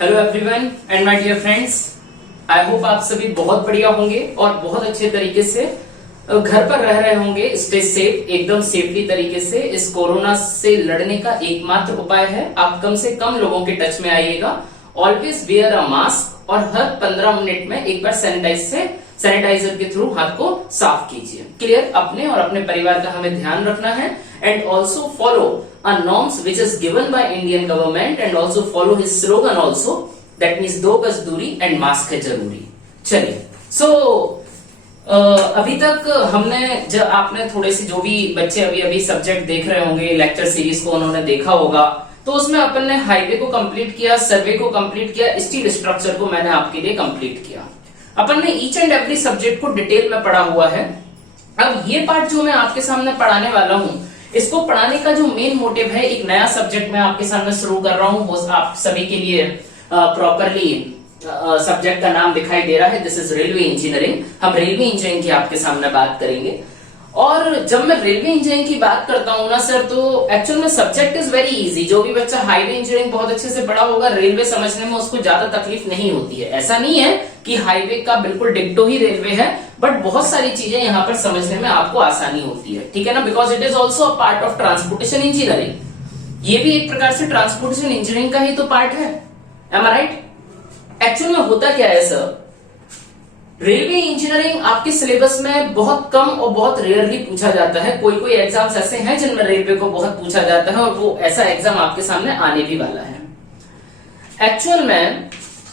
Hello everyone and my dear friends, I hope आप सभी बहुत बढ़िया होंगे और बहुत अच्छे तरीके से घर पर रह रहे होंगे। स्टे सेफ, एकदम सेफली तरीके से। इस कोरोना से लड़ने का एकमात्र उपाय है आप कम से कम लोगों के टच में आइएगा। ऑलवेज वेयर अ मास्क और हर 15 मिनट में एक बार सैनिटाइजर के थ्रू हाथ को साफ कीजिए। क्लियर? अपने और अपने परिवार का हमें ध्यान रखना है and also follow a norms which is given by Indian government and also follow his slogan also, that means 2 गज दूरी and मास्क है जरूरी। चलिए, अभी तक हमने जब आपने थोड़े से जो भी बच्चे अभी सब्जेक्ट देख रहे होंगे, लेक्चर सीरीज को उन्होंने देखा होगा, तो उसमें अपन ने हाईवे को कंप्लीट किया, सर्वे को कंप्लीट किया, स्टील स्ट्रक्चर को मैंने आपके लिए कंप्लीट किया। अपन ने ईच एंड एवरी सब्जेक्ट को डिटेल में पढ़ा हुआ है। अब ये पार्ट जो मैं आपके सामने पढ़ाने वाला हूं, इसको पढ़ाने का जो मेन मोटिव है, एक नया सब्जेक्ट मैं आपके सामने शुरू कर रहा हूं। आप सभी के लिए प्रॉपरली सब्जेक्ट का नाम दिखाई दे रहा है, दिस इज रेलवे इंजीनियरिंग। हम रेलवे इंजीनियरिंग की आपके सामने बात करेंगे। और जब मैं रेलवे इंजीनियरिंग की बात करता हूं ना सर, तो एक्चुअल में सब्जेक्ट इज वेरी इजी। जो भी बच्चा हाईवे इंजीनियरिंग बहुत अच्छे से पढ़ा होगा, रेलवे समझने में उसको ज्यादा तकलीफ नहीं होती है। ऐसा नहीं है कि हाईवे का बिल्कुल डिक्टो ही रेलवे है, बट बहुत सारी चीजें यहाँ पर समझने में आपको आसानी होती है, ठीक है ना, because it is also a part of transportation engineering. ये भी एक प्रकार से ट्रांसपोर्टेशन इंजीनियरिंग का ही तो पार्ट है। M I right? एक्चुअल में होता क्या है सर, रेलवे इंजीनियरिंग आपके सिलेबस में बहुत कम और बहुत रेयरली पूछा जाता है। कोई एग्जाम्स ऐसे हैं जिनमें रेलवे को बहुत पूछा जाता है, और वो ऐसा एग्जाम आपके सामने आने भी वाला है। एक्चुअल में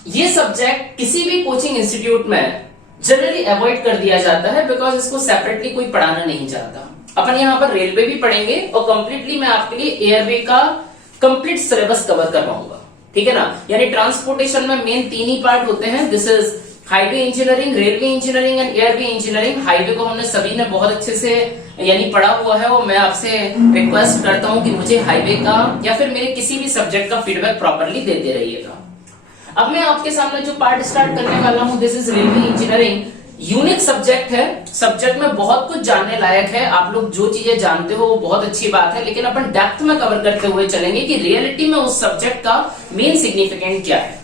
ये सब्जेक्ट किसी भी कोचिंग इंस्टीट्यूट में जनरली अवॉइड कर दिया जाता है, बिकॉज इसको सेपरेटली कोई पढ़ाना नहीं चाहता। अपन यहाँ पर रेलवे भी पढ़ेंगे और कंप्लीटली मैं आपके लिए एयरवे का कंप्लीट सिलेबस कवर करवाऊंगा, ठीक है ना। यानी ट्रांसपोर्टेशन में मेन 3 ही पार्ट होते हैं, this is highway engineering, railway engineering and airway engineering. Highway को हमने सभी ने बहुत अच्छे से यानी पढ़ा हुआ है, और मैं आपसे रिक्वेस्ट करता हूं कि मुझे हाईवे का या फिर मेरे किसी भी सब्जेक्ट का फीडबैक प्रॉपरली देते रहिएगा। अब मैं आपके सामने जो पार्ट स्टार्ट करने वाला हूं, this is railway engineering. Unique subject है, सब्जेक्ट में बहुत कुछ जानने लायक है। आप लोग जो चीजें जानते हो वो बहुत अच्छी बात है, लेकिन अपन डेप्थ में कवर करते हुए चलेंगे कि रियलिटी में उस सब्जेक्ट का मेन सिग्निफिकेंट क्या है।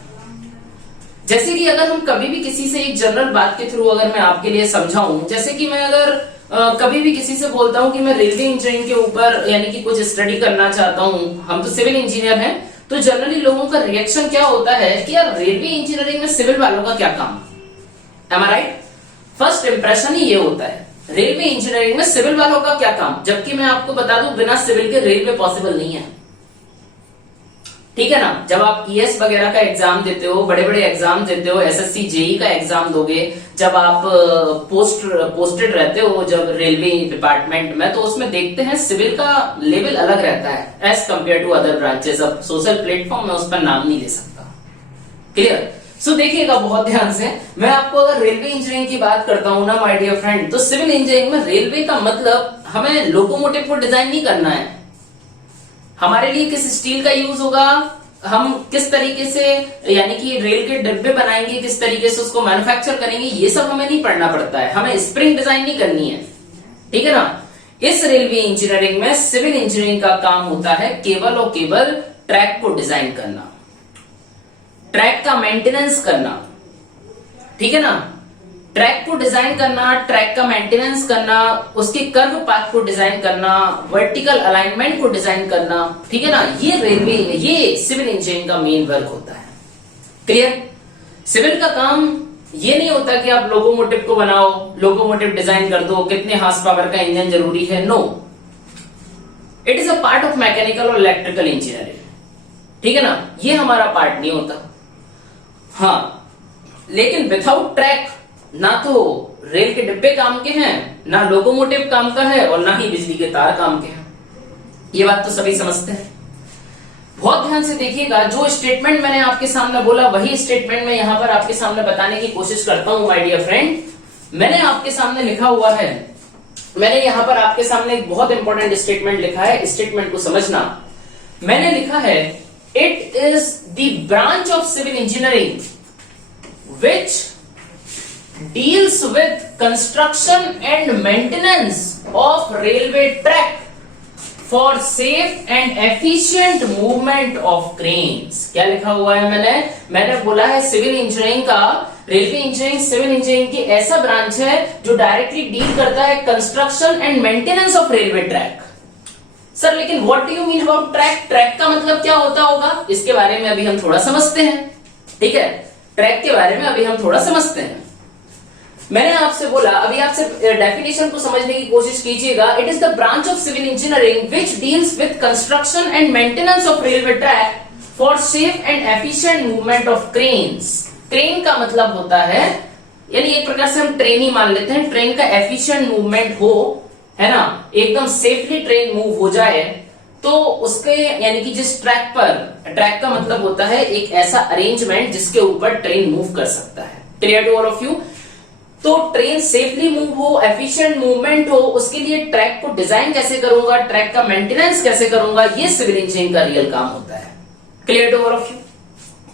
जैसे कि अगर हम कभी भी किसी से एक जनरल बात के थ्रू अगर मैं आपके लिए समझाऊं, जैसे कि मैं अगर कभी भी किसी से बोलता हूं कि मैं रेलवे इंजीनियरिंग के ऊपर यानी कि कुछ स्टडी करना चाहता हूं, हम तो सिविल इंजीनियर हैं, तो जनरली लोगों का रिएक्शन क्या होता है कि यार रेलवे इंजीनियरिंग में सिविल वालों का क्या काम। M I right? First impression ही ये होता है, रेलवे इंजीनियरिंग में सिविल वालों का क्या काम। जबकि मैं आपको बता दूं, बिना सिविल के रेलवे पॉसिबल नहीं है, ठीक है ना। जब आप ईएस वगैरह का एग्जाम देते हो, बड़े बड़े एग्जाम देते हो, एसएससी जेई का एग्जाम दोगे, जब आप पोस्टेड रहते हो जब रेलवे डिपार्टमेंट में, तो उसमें देखते हैं सिविल का लेवल अलग रहता है as compare to other branches. अब सोशल प्लेटफॉर्म में उस पर नाम नहीं ले सकता। क्लियर? सो देखिएगा बहुत ध्यान से, मैं आपको अगर रेलवे इंजीनियरिंग की बात करता हूं ना माय डियर फ्रेंड, तो सिविल इंजीनियरिंग में रेलवे का मतलब हमें लोकोमोटिव को डिजाइन नहीं करना है। हमारे लिए किस स्टील का यूज होगा, हम किस तरीके से यानी कि रेल के डिब्बे बनाएंगे, किस तरीके से उसको मैन्युफैक्चर करेंगे, ये सब हमें नहीं पढ़ना पड़ता है। हमें स्प्रिंग डिजाइन नहीं करनी है, ठीक है ना। इस रेलवे इंजीनियरिंग में सिविल इंजीनियरिंग का काम होता है केवल और केवल ट्रैक को डिजाइन करना, ट्रैक का मेंटेनेंस करना, ठीक है ना। ट्रैक को डिजाइन करना, ट्रैक का मेंटेनेंस करना, उसके कर्व पाथ को डिजाइन करना, वर्टिकल अलाइनमेंट को डिजाइन करना, ठीक है ना। ये सिविल इंजीनियरिंग का मेन वर्क होता है। क्लियर? सिविल का काम ये नहीं होता कि आप लोकोमोटिव को बनाओ, लोकोमोटिव डिजाइन कर दो, कितने हॉर्स पावर का इंजन जरूरी है, no. It is a part of mechanical और इलेक्ट्रिकल इंजीनियरिंग, ठीक है ना। ये हमारा पार्ट नहीं होता। हाँ, लेकिन विदाउट ट्रैक ना तो रेल के डिब्बे काम के हैं, ना लोकोमोटिव काम का है, और ना ही बिजली के तार काम के हैं। ये बात तो सभी समझते हैं। बहुत ध्यान से देखिएगा, जो स्टेटमेंट मैंने आपके सामने बोला वही स्टेटमेंट मैं यहां पर आपके सामने बताने की कोशिश करता हूं माय डियर फ्रेंड। मैंने आपके सामने लिखा हुआ है, मैंने यहां पर आपके सामने एक बहुत इंपॉर्टेंट स्टेटमेंट लिखा है, स्टेटमेंट को समझना। मैंने लिखा है, it is the branch of civil engineering which deals with construction and maintenance of railway track for safe and efficient movement of cranes. क्या लिखा हुआ है मैंने बोला है सिविल इंजीनियरिंग का, रेलवे इंजीनियरिंग सिविल इंजीनियरिंग की ऐसा ब्रांच है जो डायरेक्टली डील करता है construction and maintenance of railway track. Sir लेकिन what do you mean about track? Track का मतलब क्या होता होगा, इसके बारे में अभी हम थोड़ा समझते हैं। ठीक है, ट्रैक के बारे में अभी हम थोड़ा समझते हैं। मैंने आपसे बोला, अभी आपसे डेफिनेशन को समझने की कोशिश कीजिएगा। It is the branch of civil engineering which deals with construction and maintenance of railway track for safe and efficient movement of cranes. Crane का मतलब होता है, यानी एक प्रकार से हम ट्रेन ही मान लेते हैं, ट्रेन का एफिशिएंट मूवमेंट हो, है ना, एकदम सेफली ट्रेन मूव हो जाए, तो उसके यानी कि जिस ट्रैक पर, ट्रैक का मतलब होता है एक ऐसा अरेंजमेंट जिसके ऊपर ट्रेन मूव कर सकता है। Clear to all of you? तो ट्रेन सेफली मूव हो, एफिशिएंट मूवमेंट हो, उसके लिए ट्रैक को डिजाइन कैसे करूंगा, ट्रैक का मेंटेनेंस कैसे करूंगा, ये सिविल इंजीनियरिंग का रियल काम होता है। Clear to all of you?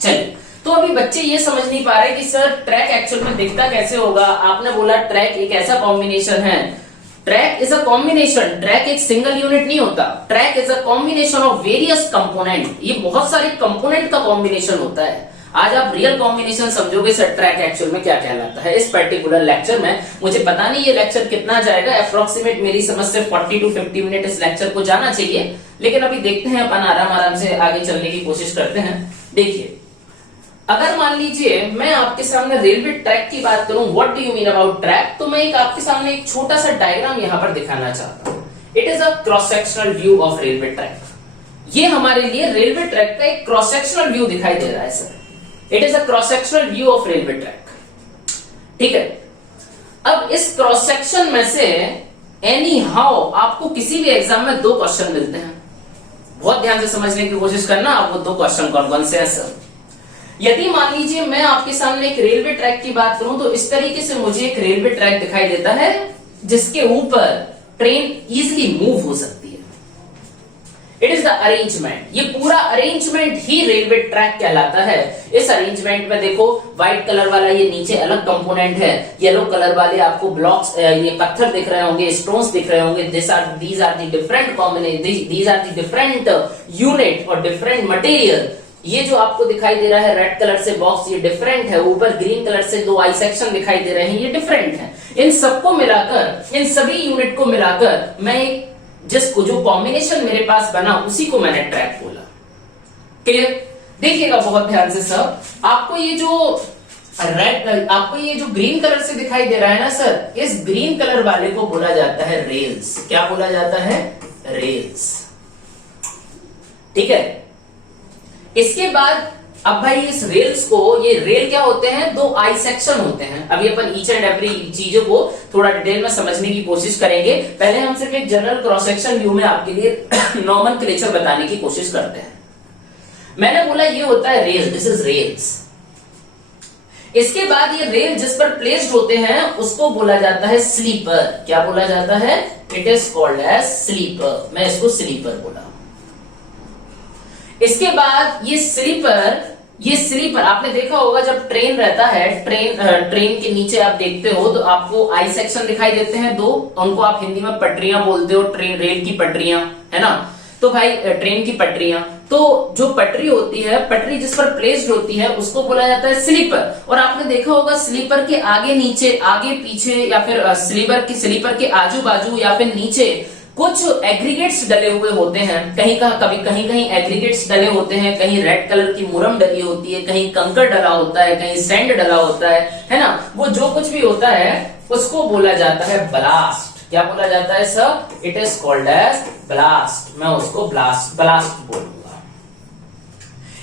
चलिए, तो अभी बच्चे ये समझ नहीं पा रहे कि सर ट्रैक एक्चुअल में दिखता कैसे होगा। आपने बोला ट्रैक एक ऐसा कॉम्बिनेशन है, track is a combination, track एक सिंगल यूनिट नहीं होता, track is a combination of various component. ये बहुत सारे कंपोनेंट का कॉम्बिनेशन होता है। आज आप रियल कॉम्बिनेशन समझोगे सर ट्रैक एक्चुअल में क्या कहलाता है इस पर्टिकुलर लेक्चर में। मुझे पता नहीं ये लेक्चर कितना जाएगा, अप्रोक्सीमेट मेरी समझ से 40 to 50 मिनट इस लेक्चर को जाना चाहिए, लेकिन अभी देखते हैं, अपन आराम आराम से आगे चलने की कोशिश करते हैं। देखिए, अगर मान लीजिए मैं आपके सामने रेलवे ट्रैक की बात करूं, what do you mean about track, तो मैं एक आपके सामने एक छोटा सा डायग्राम यहां पर दिखाना चाहता हूं। It is a cross sectional view of railway track. ये हमारे लिए रेलवे ट्रैक का एक क्रॉस सेक्शनल व्यू दिखाई दे रहा है sir. It is a cross sectional view of railway track. ठीक है, अब इस क्रॉस सेक्शन में से एनी हाउ आपको किसी भी एग्जाम में 2 क्वेश्चन मिलते हैं। बहुत ध्यान से समझने की कोशिश करना, आप वो 2 क्वेश्चन कौन कौन से हैं सर। यदि मान लीजिए मैं आपके सामने एक रेलवे ट्रैक की बात करूं, तो इस तरीके से मुझे एक रेलवे ट्रैक दिखाई देता है जिसके ऊपर ट्रेन इजीली मूव हो सकती है। इट इज द अरेंजमेंट, ये पूरा अरेंजमेंट ही रेलवे ट्रैक कहलाता है। इस अरेंजमेंट में देखो, व्हाइट कलर वाला ये नीचे अलग कंपोनेंट है, येलो कलर वाले आपको ब्लॉक्स, ये पत्थर दिख रहे होंगे, स्टोन्स दिख रहे होंगे। These are the different combination, these are the different unit और डिफरेंट मटेरियल। ये जो आपको दिखाई दे रहा है रेड कलर से बॉक्स, ये डिफरेंट है। ऊपर ग्रीन कलर से 2 आई सेक्शन दिखाई दे रहे हैं, ये डिफरेंट है। इन सबको मिलाकर, इन सभी यूनिट को मिलाकर मैं जिसको जो कॉम्बिनेशन मेरे पास बना उसी को मैंने ट्रैक बोला। क्लियर? देखिएगा बहुत ध्यान से सर, आपको ये जो रेड, आपको ये जो ग्रीन कलर से दिखाई दे रहा है ना सर, इस ग्रीन कलर वाले को बोला जाता है रेल्स। क्या बोला जाता है? रेल्स। ठीक है, इसके बाद अब भाई इस रेल्स को, ये रेल क्या होते हैं? 2 आई सेक्शन होते हैं। अभी अपन ईच एंड एवरी चीजों को थोड़ा डिटेल में समझने की कोशिश करेंगे। पहले हम सिर्फ एक जनरल क्रॉस सेक्शन व्यू में आपके लिए नॉमेनक्लेचर बताने की कोशिश करते हैं। मैंने बोला ये होता है रेल, दिस इज रेल्स। इसके बाद ये रेल जिस पर प्लेस्ड होते हैं उसको बोला जाता है स्लीपर। क्या बोला जाता है? It is called as sleeper. मैं इसको स्लीपर बोला। इसके बाद ये स्लीपर आपने देखा होगा, जब ट्रेन रहता है, ट्रेन के नीचे आप देखते हो तो आपको आई सेक्शन दिखाई देते हैं 2, उनको आप हिंदी में पटरियां बोलते हो, रेल की पटरियां, है ना। तो भाई ट्रेन की पटरियां, तो जो पटरी होती है, पटरी जिस पर प्लेस्ड होती है उसको बोला जाता है स्लीपर। और आपने देखा होगा स्लीपर के आगे नीचे, आगे पीछे, या फिर स्लीपर के आजू बाजू या फिर नीचे कुछ एग्रीगेट्स डले हुए होते हैं। कहीं एग्रीगेट्स डले होते हैं, कहीं रेड कलर की मुरम डली होती है, कहीं कंकर डला होता है, कहीं सैंड डला होता है ना। वो जो कुछ भी होता है उसको बोला जाता है ब्लास्ट। क्या बोला जाता है sir? It is called as ballast. मैं उसको ब्लास्ट बोलूंगा।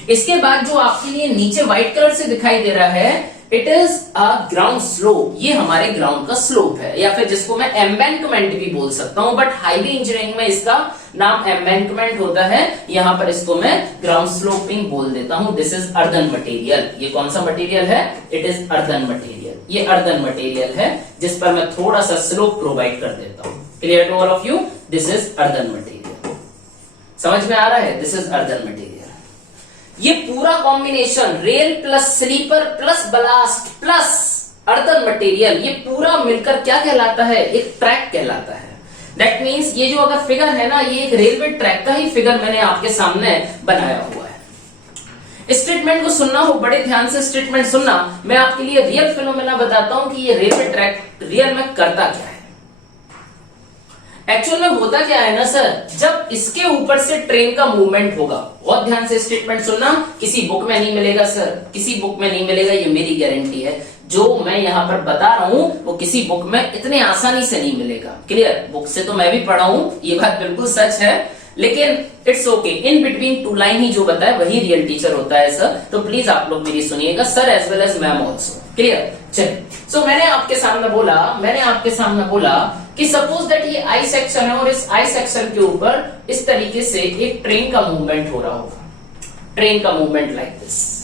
इसके बाद जो आपके लिए नीचे व्हाइट कलर से दिखाई दे रहा है, it is a ground slope. ये हमारे ग्राउंड का स्लोप है, या फिर जिसको मैं एम्बैंकमेंट भी बोल सकता हूं, बट हाईवे इंजीनियरिंग में इसका नाम एम्बैंकमेंट होता है। यहां पर इसको मैं ग्राउंड स्लोपिंग बोल देता हूं। This is earthen material. ये कौन सा मटेरियल है? It is earthen material. ये अर्दन मटेरियल है जिस पर मैं थोड़ा सा स्लोप प्रोवाइड कर देता हूं। Clear to all of you? This is earthen material. समझ में आ रहा है? This is earthen material. ये पूरा combination rail plus sleeper plus ballast plus earthen material, ये पूरा मिलकर क्या कहलाता है? एक ट्रैक कहलाता है। दैट मीन्स ये जो अगर फिगर है ना, ये एक रेलवे ट्रैक का ही फिगर मैंने आपके सामने बनाया हुआ है। स्टेटमेंट को सुनना हो, बड़े ध्यान से स्टेटमेंट सुनना। मैं आपके लिए रियल फिनोमेना बताता हूं कि ये रेलवे ट्रैक रियल में करता क्या है। एक्चुअल में होता क्या है ना सर, जब इसके ऊपर से ट्रेन का मूवमेंट होगा, बहुत ध्यान से स्टेटमेंट सुनना, किसी बुक में नहीं मिलेगा सर, किसी बुक में नहीं मिलेगा, ये मेरी गारंटी है। जो मैं यहां पर बता रहा हूं वो किसी बुक में इतने आसानी से नहीं मिलेगा। क्लियर? बुक से तो मैं भी पढ़ा हूं, ये बात बिल्कुल सच है, लेकिन it's okay, in between two line ही जो बताए वही रियल टीचर होता है सर। तो प्लीज आप लोग मेरी सुनिएगा, sir as well as ma'am also. Clear? चलिए, सो मैंने आपके सामने बोला कि सपोज दैट ये आई सेक्शन है और इस आई सेक्शन के ऊपर इस तरीके से एक ट्रेन का मूवमेंट हो रहा होगा, ट्रेन का मूवमेंट लाइक दिस।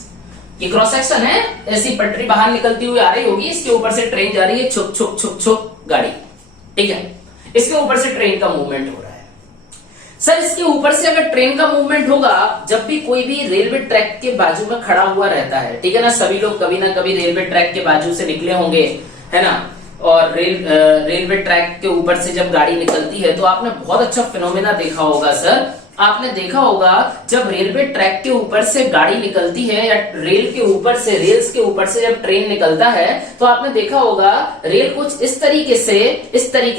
ये क्रॉस सेक्शन है, ऐसी पटरी बाहर निकलती हुई आ रही होगी, इसके ऊपर से ट्रेन जा रही है, छुक छुक छुक छुक गाड़ी, ठीक है, इसके ऊपर से ट्रेन का मूवमेंट हो रहा है। सर इसके ऊपर से अगर ट्रेन का मूवमेंट होगा, जब भी कोई भी रेलवे ट्रैक के बाजू में खड़ा हुआ रहता है, ठीक है ना, सभी लोग कभी ना कभी रेलवे ट्रैक के बाजू से निकले होंगे, है ना, और रेलवे ट्रैक के ऊपर से जब गाड़ी निकलती है तो आपने बहुत अच्छा फिनोमेना देखा होगा सर। आपने देखा होगा जब रेलवे ट्रैक के ऊपर से गाड़ी निकलती है या रेल के ऊपर से, रेल्स के ऊपर से जब ट्रेन निकलता है, तो आपने देखा होगा रेल कुछ इस तरीके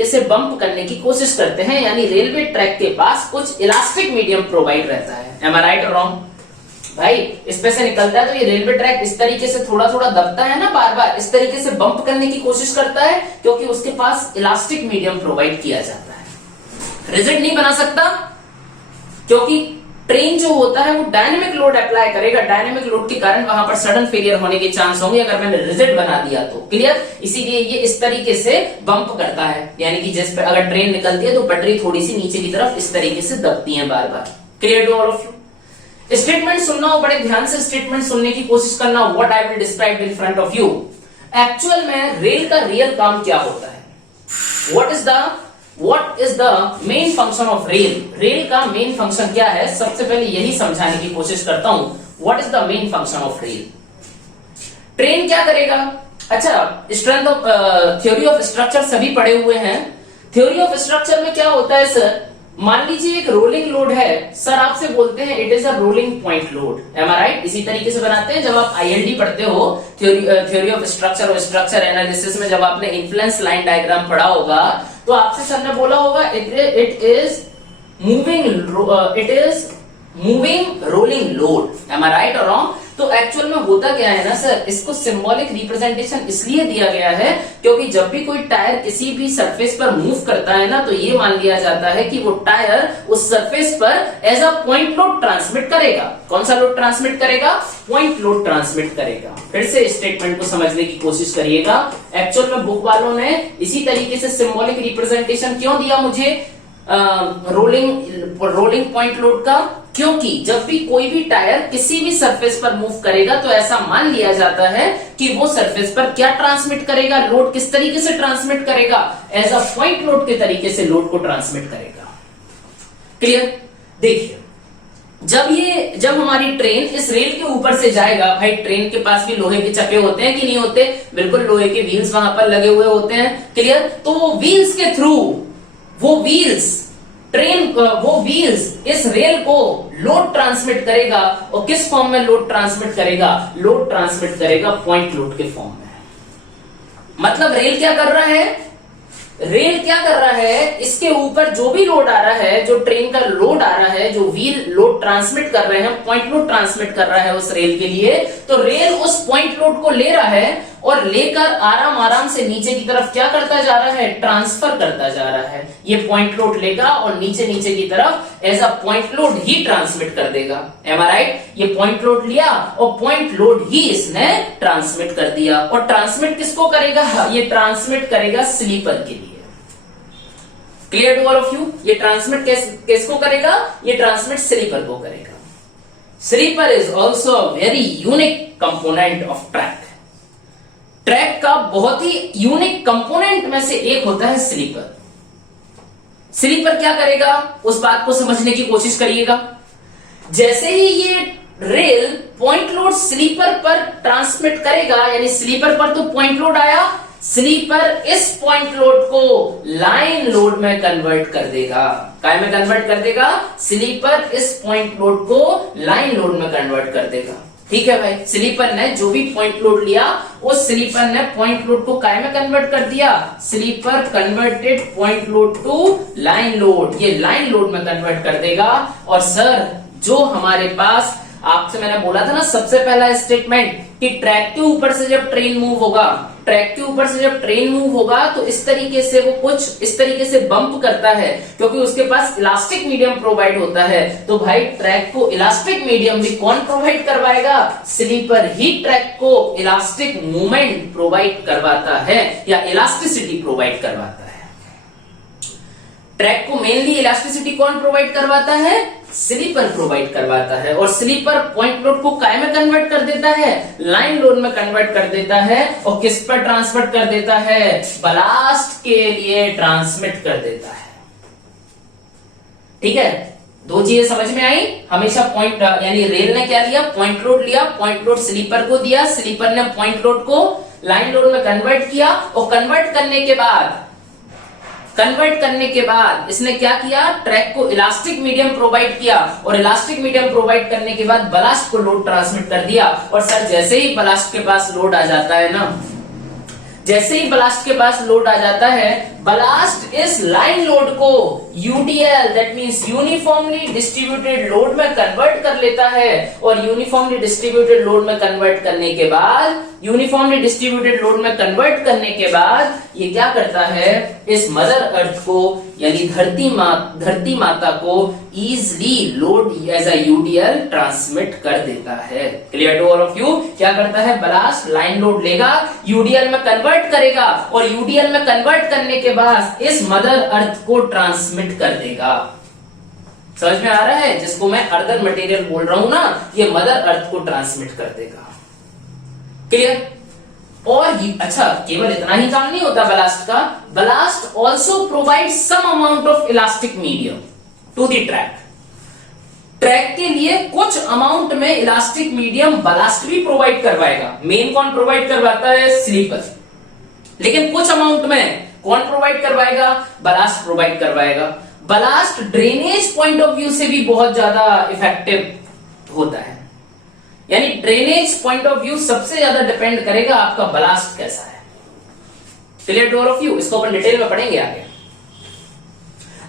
से बम्प करने की कोशिश करते हैं, यानी रेलवे ट्रैक के पास कुछ इलास्टिक मीडियम प्रोवाइड रहता है। एम आई राइट और रॉन्ग? भाई इस पे से निकलता है तो ये रेलवे ट्रैक इस तरीके से थोड़ा थोड़ा दबता है ना, बार बार इस तरीके से बम्प करने की कोशिश करता है, क्योंकि उसके पास इलास्टिक मीडियम प्रोवाइड किया जाता है। रिजिड नहीं बना सकता, क्योंकि ट्रेन जो होता है वो डायनेमिक लोड अप्लाई करेगा, डायनेमिक लोड के कारण वहां पर सडन फेलियर होने के चांस होंगे अगर मैंने रिजिड बना दिया तो। क्लियर? इसीलिए ये इस तरीके से बम्प करता है, यानी कि जिस पर अगर ट्रेन निकलती है तो पटरी थोड़ी सी नीचे की तरफ इस तरीके से दबती है बार बार। Clear to all of you? Statement सुनना हो, बड़े ध्यान से स्टेटमेंट सुनने की कोशिश करना। What I will describe in front of you. Actual में रेल का रियल काम क्या होता है? What is the main function of rail? Rail का मेन फंक्शन क्या है, सबसे पहले यही समझाने की कोशिश करता हूं। What is the main function of rail? Train क्या करेगा? अच्छा, strength of theory of structure सभी पढ़े हुए हैं। थ्योरी ऑफ स्ट्रक्चर में क्या होता है सर, मान लीजिए एक रोलिंग लोड है, सर आपसे बोलते हैं it is a rolling point load. Am I right? इसी तरीके से बनाते हैं जब आप आईएलडी पढ़ते हो, थ्योरी ऑफ स्ट्रक्चर और स्ट्रक्चर एनालिसिस में, जब आपने इन्फ्लुएंस लाइन डायग्राम पढ़ा होगा तो आपसे सर ने बोला होगा it is moving rolling load. Am I right और रॉन्ग? तो एक्चुअल में होता क्या है ना सर, इसको सिंबॉलिक रिप्रेजेंटेशन इसलिए दिया गया है क्योंकि जब भी कोई टायर किसी भी सरफेस पर मूव करता है ना, तो ये मान लिया जाता है कि वो टायर उस सरफेस पर as a point load transmit करेगा। कौन सा लोड ट्रांसमिट करेगा? पॉइंट लोड ट्रांसमिट करेगा। फिर से स्टेटमेंट को समझने की कोशिश करिएगा। एक्चुअल में बुक वालों ने इसी तरीके से सिंबॉलिक रिप्रेजेंटेशन क्यों दिया मुझे रोलिंग पॉइंट लोड का? क्योंकि जब भी कोई भी टायर किसी भी सरफेस पर मूव करेगा तो ऐसा मान लिया जाता है कि वो सरफेस पर क्या ट्रांसमिट करेगा, लोड किस तरीके से ट्रांसमिट करेगा, एज अ पॉइंट लोड के तरीके से लोड को ट्रांसमिट करेगा। क्लियर? देखिए, जब हमारी ट्रेन इस रेल के ऊपर से जाएगा, भाई ट्रेन के पास भी लोहे के चक्के होते हैं कि नहीं होते? बिल्कुल, लोहे के व्हील्स वहां पर लगे हुए होते हैं। क्लियर? तो वो व्हील्स के थ्रू वो व्हील्स इस रेल को लोड ट्रांसमिट करेगा। और किस फॉर्म में लोड ट्रांसमिट करेगा? लोड ट्रांसमिट करेगा पॉइंट लोड के फॉर्म में। मतलब रेल क्या कर रहा है, इसके ऊपर जो भी लोड आ रहा है, जो ट्रेन का लोड आ रहा है, जो व्हील लोड ट्रांसमिट कर रहे हैं, पॉइंट लोड ट्रांसमिट कर रहा है उस रेल के लिए, तो रेल उस पॉइंट लोड को ले रहा है और लेकर आराम से नीचे की तरफ क्या करता जा रहा है? ट्रांसफर करता जा रहा है। ये पॉइंट लोड लेगा और नीचे की तरफ एज अ पॉइंट लोड ही ट्रांसमिट कर देगा। Am I right? ये पॉइंट लोड लिया और पॉइंट लोड ही इसने ट्रांसमिट कर दिया। और ट्रांसमिट किसको करेगा? ये ट्रांसमिट करेगा स्लीपर के लिए। Clear to all of you? ये ट्रांसमिट किसको करेगा? ये ट्रांसमिट स्लीपर को करेगा। Sleeper is also a very unique component of track. Track का बहुत ही यूनिक कंपोनेंट में से एक होता है स्लीपर। स्लीपर क्या करेगा, उस बात को समझने की कोशिश करिएगा। जैसे ही ये रेल पॉइंट लोड स्लीपर पर ट्रांसमिट करेगा, यानी स्लीपर पर तो पॉइंट लोड आया, स्लीपर इस पॉइंट लोड को लाइन लोड में कन्वर्ट कर देगा। काय में कन्वर्ट कर देगा? स्लीपर इस पॉइंट लोड को लाइन लोड में कन्वर्ट कर देगा। ठीक है भाई, स्लीपर ने जो भी पॉइंट लोड लिया, उस स्लीपर ने पॉइंट लोड को काय में कन्वर्ट कर दिया? Sleeper converted point load to line load, ये लाइन लोड में कन्वर्ट कर देगा। और सर जो हमारे पास आपसे मैंने बोला था ना सबसे पहला स्टेटमेंट कि ट्रैक के ऊपर से जब ट्रेन मूव होगा, ट्रैक के ऊपर से जब ट्रेन मूव होगा तो इस तरीके से वो कुछ इस तरीके से बम्प करता है क्योंकि उसके पास इलास्टिक मीडियम प्रोवाइड होता है। तो भाई ट्रैक को इलास्टिक मीडियम भी कौन प्रोवाइड करवाएगा? स्लीपर ही ट्रैक को इलास्टिक मूवमेंट प्रोवाइड करवाता है या इलास्टिसिटी प्रोवाइड करवाता है। ट्रैक को मेनली इलास्टिसिटी कौन प्रोवाइड करवाता है? स्लीपर प्रोवाइड करवाता है। और स्लीपर पॉइंट लोड को काय में कन्वर्ट कर देता है? लाइन लोड में कन्वर्ट कर देता है। और किस पर ट्रांसफर कर देता है? बलास्ट के लिए ट्रांसमिट कर देता है। ठीक है, दो चीजें समझ में आई। हमेशा पॉइंट यानी रेल ने क्या लिया? पॉइंट लोड लिया, पॉइंट लोड स्लीपर को दिया, स्लीपर ने पॉइंट लोड को लाइन लोड में कन्वर्ट किया और कन्वर्ट करने के बाद इसने क्या किया? ट्रैक को इलास्टिक मीडियम प्रोवाइड किया और इलास्टिक मीडियम प्रोवाइड करने के बाद बलास्ट को लोड ट्रांसमिट कर दिया। और सर जैसे ही बलास्ट के पास लोड आ जाता है ना, जैसे ही बलास्ट के पास लोड आ जाता है, बलास्ट इस लाइन लोड को UDL that means uniformly distributed load में कन्वर्ट कर लेता है। और यूनिफॉर्मली डिस्ट्रीब्यूटेड लोड में कन्वर्ट करने के बाद ये क्या करता है? इस मदर अर्थ को यानी धरती माता को easily load as a UDL transmit कर देता है। Clear to all of you? क्या करता है? बलास्ट लाइन लोड लेगा, यूडीएल में कन्वर्ट करेगा और यूडीएल में कन्वर्ट करने के बाद इस मदर अर्थ को ट्रांसमिट कर देगा। समझ में आ रहा है? जिसको मैं अर्दर मटेरियल बोल रहा हूं ना, ये मदर अर्थ को ट्रांसमिट कर देगा। क्लियर? और अच्छा, केवल इतना ही काम नहीं होता बलास्ट का। Ballast also provide some amount of elastic medium to the track. Track के लिए कुछ अमाउंट में इलास्टिक मीडियम बलास्ट भी प्रोवाइड करवाएगा। मेन कौन प्रोवाइड करवाता है? स्लीपर। लेकिन कुछ अमाउंट में कौन प्रोवाइड करवाएगा? बलास्ट प्रोवाइड करवाएगा। Blast drainage point of view से भी बहुत ज्यादा इफेक्टिव होता है। यानी ड्रेनेज पॉइंट ऑफ व्यू सबसे ज्यादा डिपेंड करेगा आपका बलास्ट कैसा है। Clear to all of you? इसको अपन डिटेल में पढ़ेंगे आगे।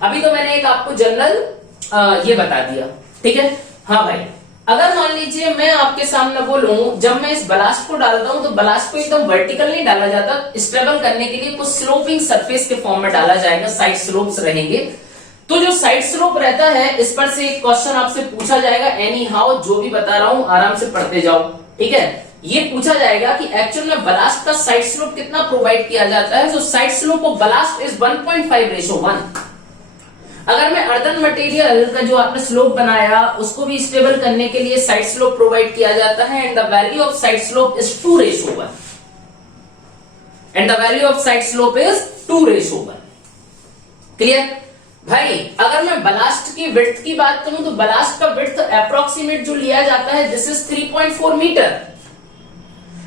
अभी तो मैंने एक आपको जनरल ये बता दिया। ठीक है? हाँ भाई, अगर मान लीजिए मैं आपके सामने बोलूं, जब मैं इस बलास्ट को डालता हूं तो बलास्ट को एकदम वर्टिकल नहीं डाला जाता, स्टेबल करने के लिए कुछ स्लोपिंग सरफेस के फॉर्म में डाला जाएगा, साइड स्लोप्स रहेंगे। तो जो साइड स्लोप रहता है, इस पर से एक क्वेश्चन आपसे पूछा जाएगा एनी हाउ, जो भी बता रहा हूं आराम से पढ़ते जाओ। ठीक है? ये पूछा जाएगा कि एक्चुअल में बलास्ट का साइड स्लोप कितना प्रोवाइड किया जाता है। तो side slope of ballast is 1.5:1। अगर मैं अर्दन मटेरियल का जो आपने स्लोप बनाया उसको भी स्टेबल करने के लिए साइड स्लोप प्रोवाइड किया जाता है and the value of side slope is 2:1। And the value of side slope is 2:1। Clear? भाई अगर मैं बलास्ट की विड्थ की बात करूं तो बलास्ट का विड्थ अप्रोक्सीमेट जो लिया जाता है दिस इज 3.4 मीटर।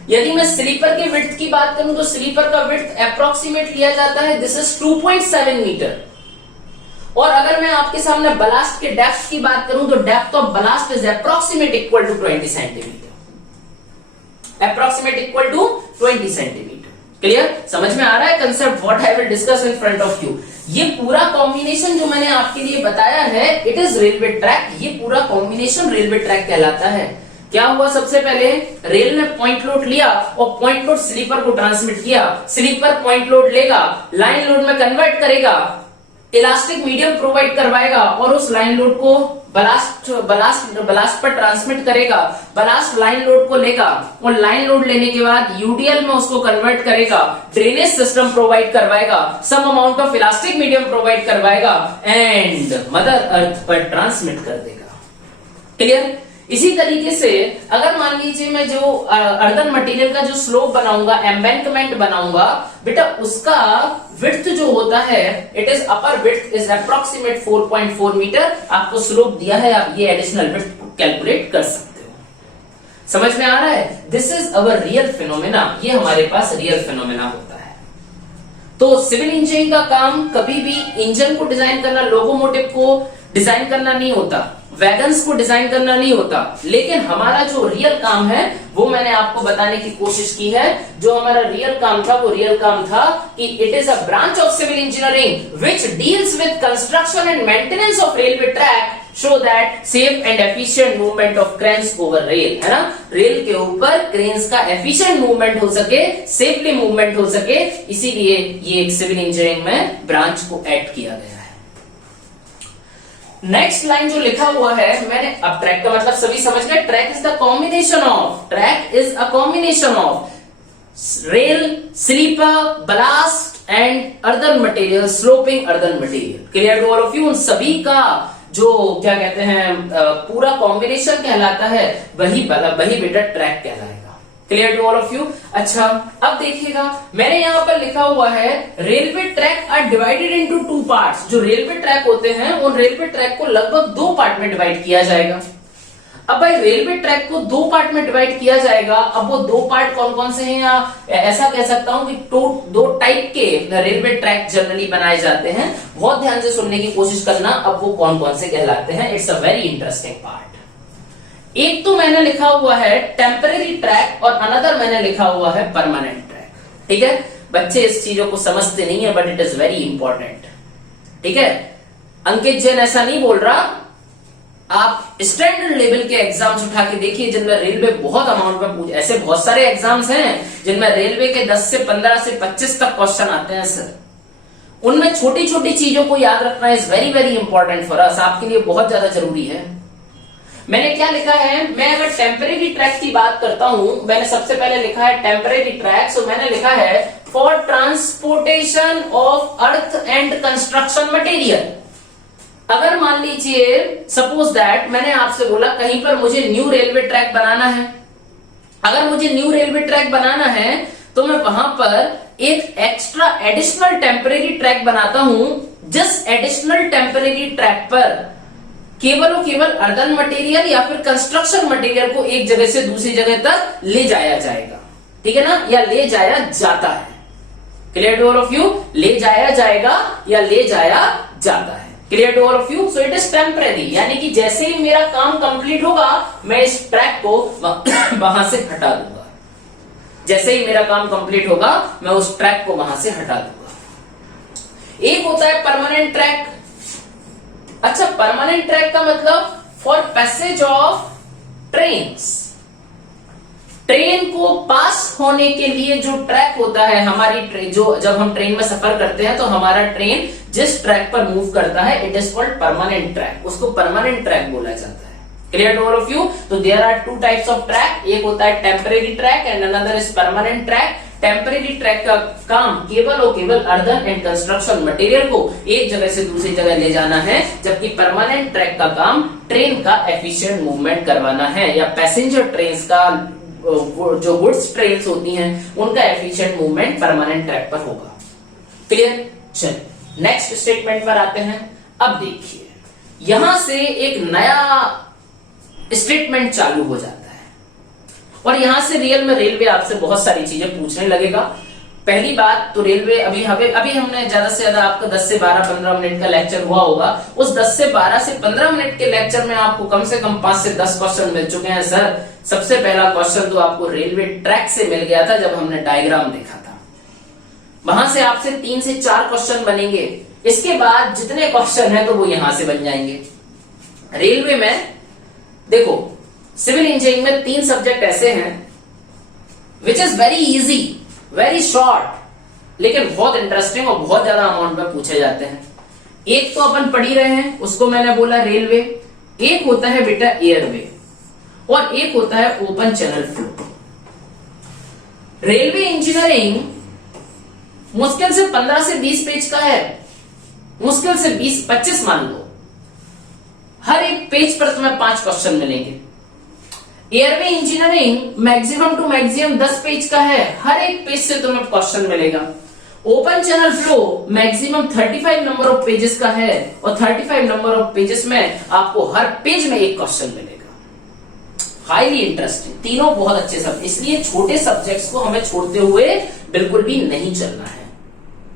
यदि मैं स्लीपर के विड्थ की बात करूं तो स्लीपर का विड्थ अप्रोक्सीमेट लिया जाता है दिस इज 2.7 मीटर। और अगर मैं आपके सामने बलास्ट के डेप्थ की बात करूं तो depth of ballast is approximate equal to 20 centimetre. Approximate equal to 20 centimetre. Clear? समझ में आ रहा है concept? What I will discuss in front of you. ये पूरा कॉम्बिनेशन जो मैंने आपके लिए बताया है इट इज रेलवे ट्रैक। ये पूरा कॉम्बिनेशन रेलवे ट्रैक कहलाता है। क्या हुआ? सबसे पहले रेल ने पॉइंट लोड लिया और पॉइंट लोड स्लीपर को ट्रांसमिट किया। स्लीपर पॉइंट लोड लेगा, लाइन लोड में कन्वर्ट करेगा, इलास्टिक मीडियम प्रोवाइड करवाएगा और उस लाइन लोड को बलास्ट पर ट्रांसमिट करेगा। बलास्ट लाइन लोड को लेगा और लाइन लोड लेने के बाद यूडीएल में उसको कन्वर्ट करेगा, ड्रेनेज सिस्टम प्रोवाइड करवाएगा, some amount of elastic medium provide करवाएगा एंड मदर अर्थ पर ट्रांसमिट कर देगा। क्लियर? इसी तरीके से अगर मान लीजिए मैं जो अर्दन मटेरियल का जो स्लोप बनाऊंगा, एम्बैंकमेंट बनाऊंगा, बेटा उसका विड्थ जो होता है it is upper width is approximate 4.4 metre. आपको स्लोप दिया है, आप ये एडिशनल विड्थ कैलकुलेट कर सकते हो। समझ में आ रहा है? This is our real phenomena. ये हमारे पास रियल फिनोमेना होता है। तो सिविल इंजीनियरिंग का काम कभी भी इंजन को डिजाइन करना, लोकोमोटिव को डिजाइन करना नहीं होता, वैगन्स को डिजाइन करना नहीं होता, लेकिन हमारा जो रियल काम है वो मैंने आपको बताने की कोशिश की है। जो हमारा रियल काम था वो रियल काम था कि it is a branch of civil engineering which deals with construction and maintenance of railway track so that safe and efficient movement of cranes over rail, है ना। रेल के ऊपर क्रेन्स का एफिशिएंट मूवमेंट हो सके, सेफली मूवमेंट हो सके, इसीलिए ये एक सिविल इंजीनियरिंग में ब्रांच को ऐड किया गया है। नेक्स्ट लाइन जो लिखा हुआ है मैंने, अब ट्रैक का मतलब सभी समझ गए। Track is the combination of, track is a combination of rail, sleeper, ballast and other material, sloping other material. Clear to all of you? उन सभी का जो क्या कहते हैं पूरा कॉम्बिनेशन कहलाता है, वही बेटा ट्रैक कहलाएगा। Clear to all of you? अच्छा, अब देखिएगा मैंने यहां पर लिखा हुआ है railway track are divided into 2 parts. जो रेलवे ट्रैक होते हैं उन रेलवे ट्रैक को लगभग 2 पार्ट में डिवाइड किया जाएगा। अब भाई रेलवे ट्रैक को 2 पार्ट में डिवाइड किया जाएगा। अब वो 2 पार्ट कौन कौन से हैं, या ऐसा कह सकता हूं कि 2 टाइप के रेलवे ट्रैक जनरली बनाए जाते हैं। बहुत ध्यान से सुनने की कोशिश करना, अब वो कौन कौन से कहलाते हैं। It's a very interesting part. एक तो मैंने लिखा हुआ है टेम्परेरी ट्रैक और अनदर मैंने लिखा हुआ है परमानेंट ट्रैक। ठीक है, बच्चे इस चीजों को समझते नहीं है but it is very important. ठीक है, अंकित जैन ऐसा नहीं बोल रहा, आप स्टैंडर्ड लेवल के एग्जाम्स उठा के देखिए जिनमें रेलवे बहुत अमाउंट में पूछ, ऐसे बहुत सारे एग्जाम्स हैं जिनमें रेलवे के 10 से 15 से 25 तक क्वेश्चन आते हैं सर। उनमें छोटी छोटी चीजों को याद रखना is very very important for us, आपके लिए बहुत ज्यादा जरूरी है। मैंने क्या लिखा है, मैं अगर टेम्परेरी ट्रैक की बात करता हूं, मैंने सबसे पहले लिखा है टेम्परेरी ट्रैक। सो मैंने लिखा है for transportation of earth and construction material. अगर मान लीजिए सपोज दैट मैंने आपसे बोला कहीं पर मुझे न्यू रेलवे ट्रैक बनाना है, अगर मुझे न्यू रेलवे ट्रैक बनाना है तो मैं वहां पर एक एक्स्ट्रा एडिशनल टेम्परेरी ट्रैक बनाता हूं। जिस एडिशनल टेम्परेरी ट्रैक पर केवल और केवल अर्दन मटेरियल या फिर कंस्ट्रक्शन मटेरियल को एक जगह से दूसरी जगह तक ले जाया जाएगा। ठीक है ना, या ले जाया जाता है। Clear to all of you? ले जाया जाएगा या ले जाया जाता है। Clear to all of you? So it is temporary, यानी कि जैसे ही मेरा काम कंप्लीट होगा मैं इस ट्रैक को वहां से हटा दूंगा। जैसे ही मेरा काम कंप्लीट होगा मैं उस ट्रैक को वहां से हटा दूंगा। एक होता है परमानेंट ट्रैक। अच्छा, परमानेंट ट्रैक का मतलब for passage of trains, train को पास होने के लिए जो ट्रैक होता है हमारी ट्रेन, जो जब हम ट्रेन में सफर करते हैं तो हमारा ट्रेन जिस ट्रैक पर मूव करता है it is called permanent track, उसको परमानेंट ट्रैक बोला जाता है। Clear to all of you? तो there are 2 types of track, एक होता है temporary track and another is permanent track. Temporary track का काम केवल और केवल अर्दन एंड कंस्ट्रक्शन मटेरियल को एक जगह से दूसरी जगह ले जाना है, जबकि परमानेंट ट्रैक का काम ट्रेन का एफिशिएंट मूवमेंट करवाना है, या पैसेंजर ट्रेन का जो गुड्स ट्रेन होती हैं उनका एफिशिएंट मूवमेंट परमानेंट ट्रैक पर होगा। क्लियर? चलिए नेक्स्ट स्टेटमेंट पर आते हैं। अब देखिए यहां से एक नया स्टेटमेंट चालू हो जाता है और यहां से रियल में रेलवे आपसे बहुत सारी चीजें पूछने लगेगा। पहली बात तो रेलवे अभी हमने ज्यादा से ज्यादा आपका 10 से 12-15 मिनट का लेक्चर हुआ होगा। उस 10 से 12 से 15 मिनट के लेक्चर में आपको कम से कम 5 से 10 क्वेश्चन मिल चुके हैं सर। सबसे पहला क्वेश्चन तो आपको रेलवे ट्रैक से मिल गया था जब हमने डायग्राम देखा था। वहां से आपसे 3 से 4 क्वेश्चन बनेंगे। इसके बाद जितने क्वेश्चन है तो वो यहां से बन जाएंगे। रेलवे में देखो सिविल इंजीनियरिंग में 3 सब्जेक्ट ऐसे हैं which is very easy, very short, लेकिन बहुत इंटरेस्टिंग और बहुत ज्यादा अमाउंट में पूछे जाते हैं। एक तो अपन पढ़ ही रहे हैं, उसको मैंने बोला रेलवे, एक होता है बेटा एयरवे और एक होता है open channel flow. Railway engineering मुश्किल से 15 से 20 पेज का है, मुश्किल से 20-25 मान लो। हर एक पेज पर तुम्हें 5 क्वेश्चन मिलेंगे। Airway engineering maximum to maximum 10 page का है, हर एक पेज से तुम्हें क्वेश्चन मिलेगा। Open channel flow maximum 35 number of pages का है और 35 नंबर ऑफ पेजेस में आपको हर पेज में एक क्वेश्चन मिलेगा। हाईली इंटरेस्टिंग, तीनों बहुत अच्छे सब्जेक्ट, इसलिए छोटे सब्जेक्ट्स को हमें छोड़ते हुए बिल्कुल भी नहीं चलना है।